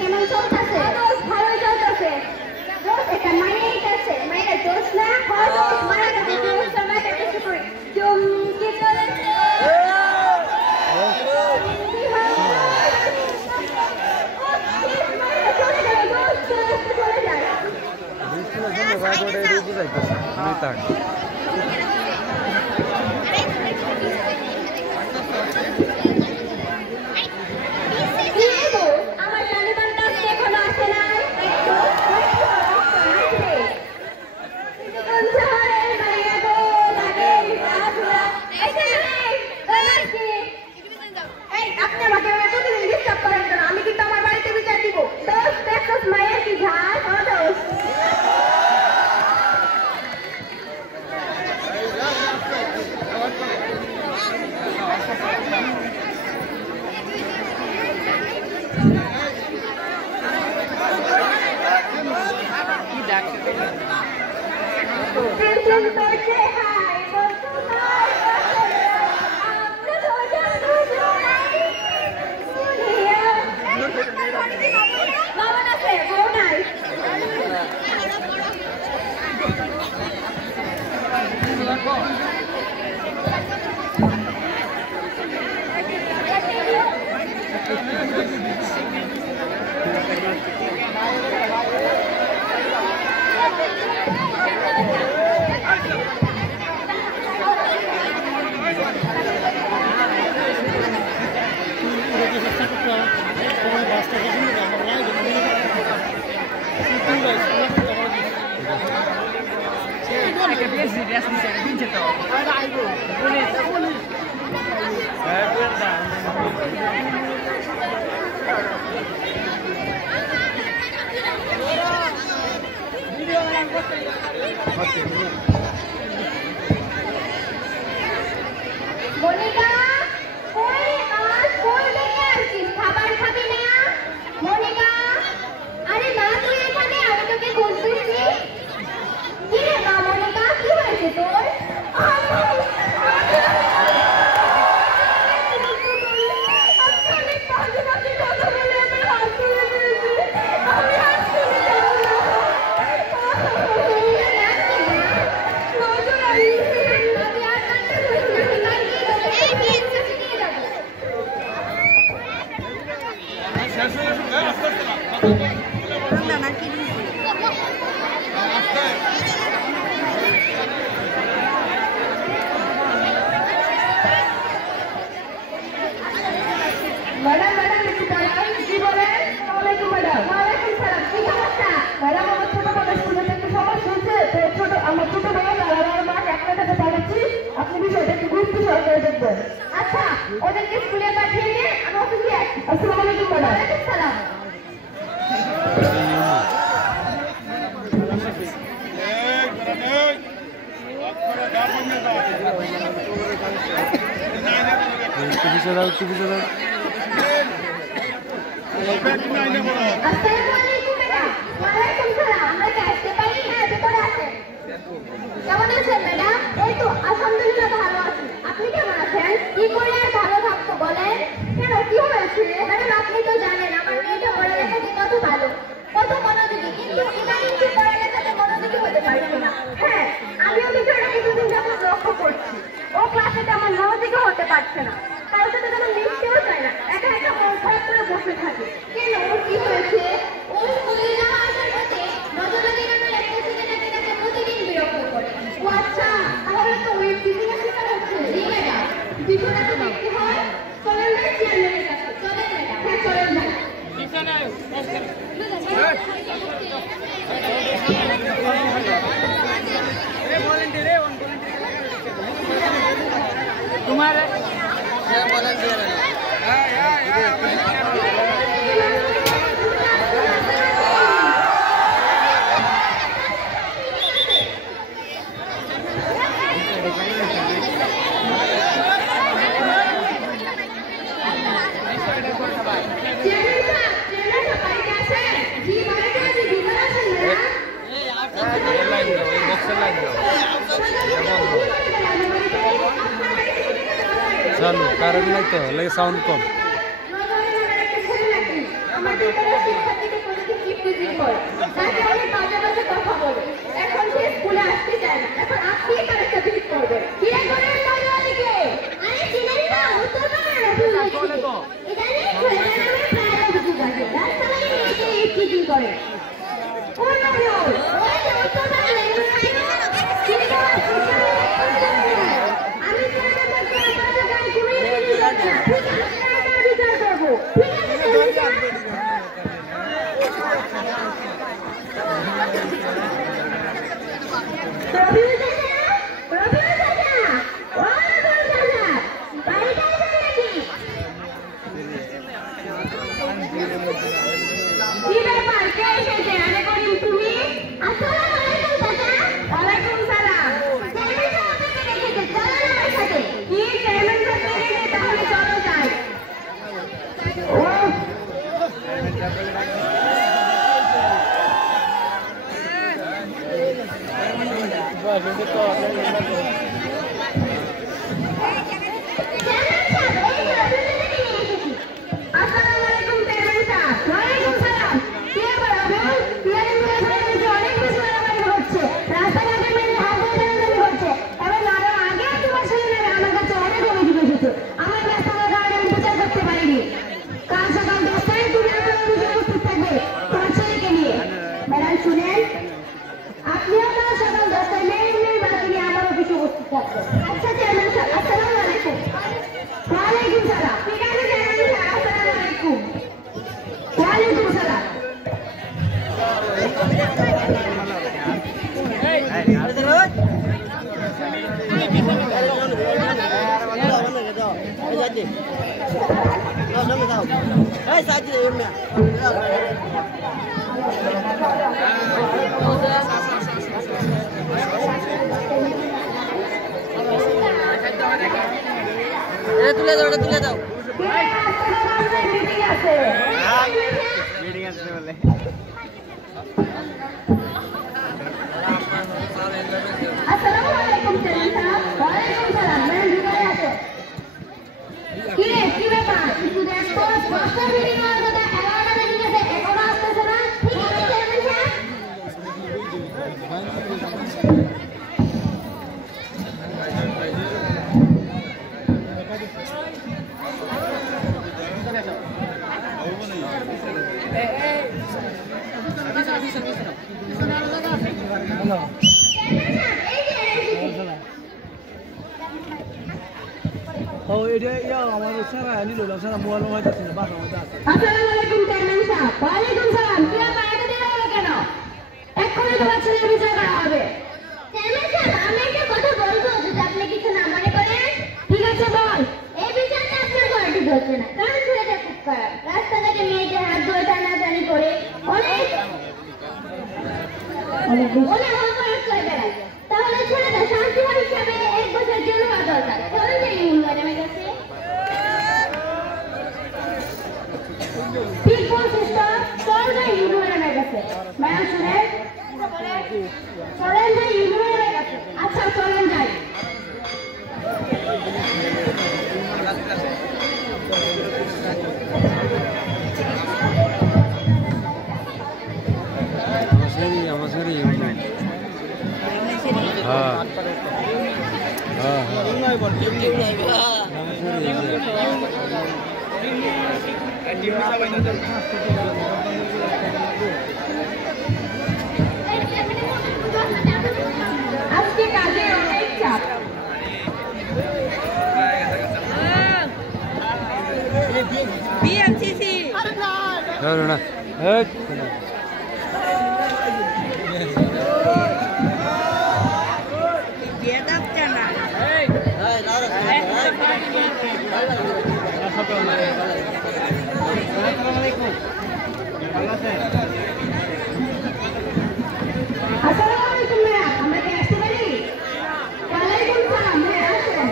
কেমন চলতেছে? ভালোই চলতেছে। একটা মাইনে আছে, মাইনে দোষ না, দোষ মাইনে দোষ সময় কিছু করে চমকে চলেছে। মনিকা ওই আর কোন দিকে আসছিস? খাবার খাবি না? মনিকা আরে না, তুই এখানে, আমি তোকে খুঁজতেছি। কি রে মা মনিকা, কি হয়েছে তোর? ম্যাডাম ম্যাডাম একটু দাঁড়ান। কি বলেন? ওয়ালাইকুম ম্যাডাম। ওয়ালাইকুম সালাম। কি সমস্যা? ম্যাডাম আমার ছোট বোনের স্কুলে একটু সমস্যা হচ্ছে, তো আমার ছোট বোন আর আমার মা একসাথে পাঠাচ্ছি, আপনি বিষয়টা একটু গুরুত্ব সহকারে দেখবেন। আচ্ছা, ওদেরকে স্কুলে পাঠিয়ে দিয়ে আমি অফিসে আসছি। আসসালামু আলাইকুম ম্যাডাম। ওয়ালাইকুম সালাম। কেমন আছেন ম্যাডাম? এই তো আলহামদুলিল্লাহ ভালো আছি। আপনি কেমন আছেন? কি করে আর ভালো থাকবো বলেন? কেন, কি হয়েছে? ম্যাডাম আপনি তো জানেন আমার মেয়েটা পড়ালেখাতে কত ভালো, কত মনোযোগী, কিন্তু ইদানিং কি পড়ালেখাতে মনোযোগী হতে পারছে না। হ্যাঁ, আমিও বিষয়টা কিছুদিন যাবত লক্ষ্য করছি। ও ক্লাসে তেমন মনোযোগী হতে পারছে না, কারোর সাথে তেমন মিশতেও চায় না, একা একা মন খারাপ করে বসে থাকে। কেন, ওর কি হয়েছে? ওর স্কুলে যাওয়া আসার পথে নজরুল ইসলামের একটা ছেলে নাকি তাকে প্রতিদিন বিরক্ত করে। ও আচ্ছা, তাহলে তো ওই ফিজিক্যাল শিক্ষা হচ্ছে। জি ম্যাডাম, বিষয়টা তো দেখতে হয়। চলেন না চেয়ারম্যানের কাছে। চলেন ম্যাডাম। হ্যাঁ চলেন না। তোমার चालू कारण नहीं तो लगे साउंड कम। শিক্ষার্থীকে প্রতিদিন ইফটিজিং করে, তাকে অনেক বাজে বাজে কথা বলে। এখন সে স্কুলে আসতে চায় না। এখন আপনি তার একটা ভিজিট করবেন। কি করেন মজালিকে? আরে চিনেন না, উত্তর পাড়ার রবিউল হয়েছে। এখানে ছেলেরা নামে প্রায় অভিযোগ আছে, রাস্তায় মেয়েকে ইফটিজিং করে। কোন রবিউল? ওই যে উত্তর পাড়ার রবিউল আছে না? তিনি তো আমি ছেলেদের মধ্যে আপনাদের গায়ে ঘুরে ঘুরে যাচ্ছে। ঠিক আছে, আমরা বিচার করবো। ঠিক আছে, রবিউল চাচা, রবিউল চাচা, ও রবিউল চাচা, বাড়িতে আছেন নাকি? কি ব্যাপার, কে এসেছে? আরে করিম, তুমি? আসসালামু আলাইকুম চাচা। ওয়ালাইকুম সালাম। চেয়ারম্যান সাহেব আপনাকে রেখেছে, চলেন আমার সাথে। কি চেয়ারম্যান সাহেব রেখেছে? তাহলে চলো যাই। ও আচ্ছা চেয়ারম্যান সাহেব, আসসালামু আলাইকুম। ওয়ালাইকুম সালাম। ঠিক আছে চেয়ারম্যান সাহেব, আসসালামু আলাইকুম। ওয়ালাইকুম সালাম। তুলে দাও, ওটা তুলে দাও। মিটিং আছে, মিটিং আছে বলে। আসসালামু আলাইকুম চেয়ারম্যান সাহেব। ওয়ালাইকুম সালাম। ম্যাম ভিতরে আছে। কি রে, কি ব্যাপার? কিছু দেখো, স্পষ্ট মিটিং হওয়ার কথা 11টা বেজে গেছে, এখনো আসতেছে না। ঠিক আছে চেয়ারম্যান সাহেব। আসসালামু আলাইকুম চেয়ারম্যান সাহেব। ওয়ালাইকুম সালাম। কি ব্যাপার, এত দেরি হলো কেন? এক্ষুনি তোমার ছেলের বিচার করা হবে। চেয়ারম্যান সাহেব, আমি একটা কথা বলবো, যদি আপনি কিছু না মনে করেন। ঠিক আছে বল। এই বিচারটা আপনার করা ঠিক হচ্ছে না, কারণ ছেলেটা খুব খারাপ। রাস্তাঘাটে মেয়েদের হাত ধরে টানাটানি করে অনেক অপরাধ করে বেড়ায়। তাহলে ছেলেটা শান্তি হিসাবে 1 বছর জেল হওয়া দরকার। চলে যাই মূল ম্যাডামের কাছে। ঠিক বলছিস তো, চল যাই ইউনু ম্যাডামের কাছে। ম্যাডাম শুনেন, চলেন যাই ইউনু ম্যাডামের কাছে। আচ্ছা চলেন যাই। আজকে কাজে অনেক চাপ। বিএমসিসি আসসালামু আলাইকুম ম্যাডাম, আমরা কি আসতে পারি? ওয়ালাইকুম সালাম। হ্যাঁ আসেন।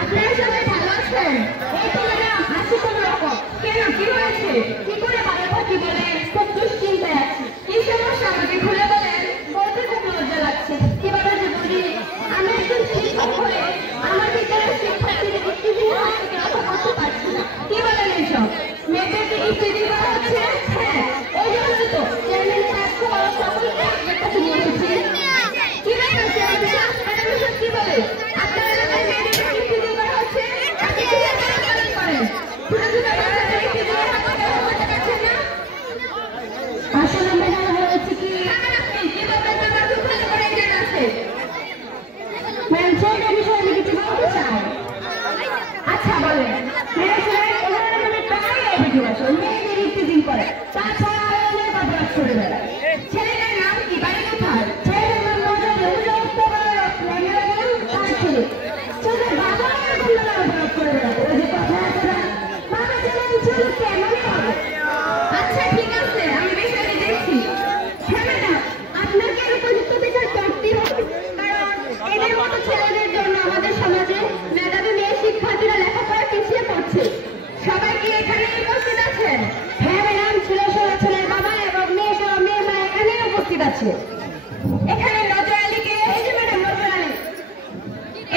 আপনারা সবাই ভালো আছেন? এই তো ম্যাডাম আছি কোনো রকম। কেন, কি হয়েছে? কি করে ভালো থাকি বলেন? খুব যাচ্ছে। এখানে নজর আলীকে, এই যে ম্যাডাম নজর আলী,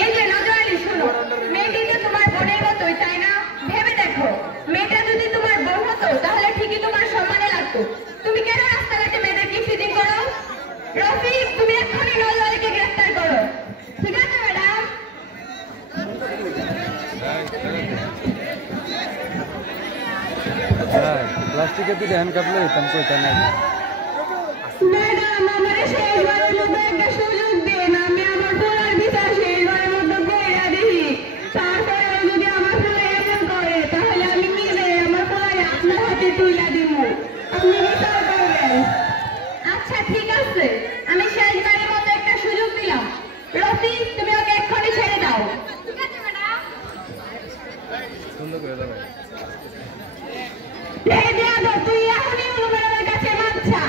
এই যে নজর আলী, শোনো, মেয়েটি তো তোমার বোনের মতোই, তাই না? ভেবে দেখো, মেয়েটা যদি তোমার বোন হতো তাহলে ঠিকই তোমার সম্মানে লাগতো। তুমি কেন রাস্তাঘাটে মেয়েদেরকে ফিজিং করো? রফিক, তুমি এক্ষুনি নজর আলীকে গ্রেফতার করো। ঠিক আছে ম্যাডাম? প্লাস্টিকের দুটো হ্যান্ড কাপলে দিতাম কইতা না ম্যাডাম, আমার শেষবারের মতো একটা সুযোগ দিন, আমি আমার পোলার বিচার শেষবারের মতো কইরা দিই। তারপরে যদি আমার পোলা এমন করে তাহলে আমি নিজে আমার পোলারে আপনার হাতে তুইলা দিব, আপনি বিচার করবেন। আচ্ছা ঠিক আছে, আমি শেষবারের মতো একটা সুযোগ দিলাম। রফিক, তুমি ওকে এক্ষুনি ছেড়ে দাও। ঠিক আছে ম্যাডাম? সুন্দর করে দাও এই দেয়াদো, তুই এখনই হলো ম্যাডামের কাছে বাচ্চা।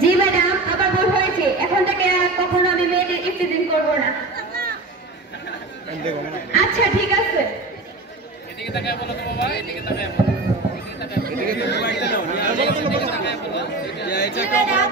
জি ম্যাডাম, আমার ভুল হয়েছে, এখন থেকে আর কখনো আমি মেয়েদের ইফতিজিং করবো না। আচ্ছা ঠিক আছে। এদিকে তাকায় বলো তো বাবা, এদিকে তাকায় বলো। এদিকে তাকায় বলো। জি ম্যাডাম।